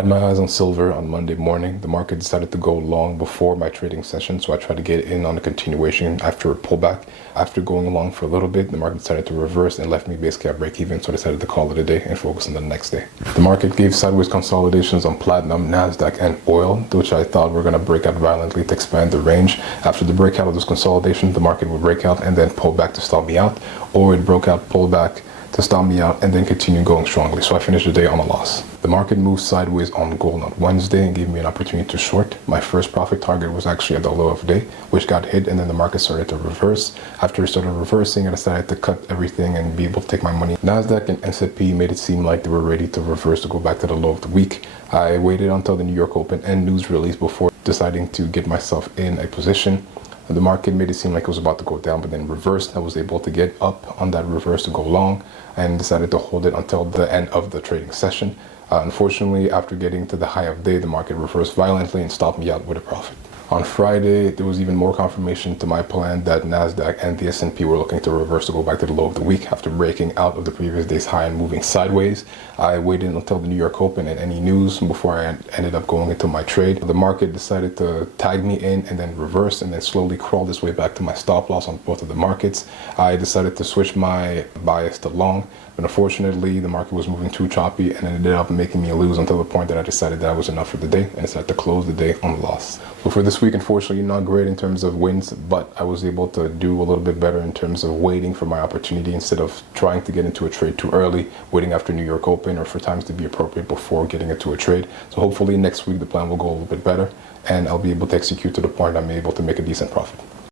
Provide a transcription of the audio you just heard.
Had my eyes on silver on Monday morning. The market decided to go long before my trading session, so I tried to get in on a continuation after a pullback. After going long for a little bit, the market decided to reverse and left me basically at break even, so I decided to call it a day and focus on the next day. The market gave sideways consolidations on platinum, NASDAQ, and oil, which I thought were going to break out violently to expand the range. After the breakout of those consolidations, the market would break out and then pull back to stop me out, or it broke out, pulled back to stop me out, and then continue going strongly. So I finished the day on a loss. The market moved sideways on gold on Wednesday and gave me an opportunity to short. My first profit target was actually at the low of the day, which got hit, and then the market started to reverse. After it started reversing, I decided to cut everything and be able to take my money. NASDAQ and S&P made it seem like they were ready to reverse to go back to the low of the week. I waited until the New York Open and news release before deciding to get myself in a position. The market made it seem like it was about to go down, but then reversed. I was able to get up on that reverse to go long and decided to hold it until the end of the trading session. Unfortunately, after getting to the high of day, the market reversed violently and stopped me out with a profit. On Friday, there was even more confirmation to my plan that NASDAQ and the S&P were looking to reverse to go back to the low of the week after breaking out of the previous day's high and moving sideways. I waited until the New York Open and any news before I ended up going into my trade. The market decided to tag me in and then reverse and then slowly crawl this way back to my stop loss on both of the markets. I decided to switch my bias to long, but unfortunately the market was moving too choppy and it ended up making me lose until the point that I decided that was enough for the day and decided to close the day on a loss. So for this week, unfortunately, not great in terms of wins, but I was able to do a little bit better in terms of waiting for my opportunity instead of trying to get into a trade too early, waiting after New York Open or for times to be appropriate before getting into a trade. So hopefully next week the plan will go a little bit better and I'll be able to execute to the point I'm able to make a decent profit.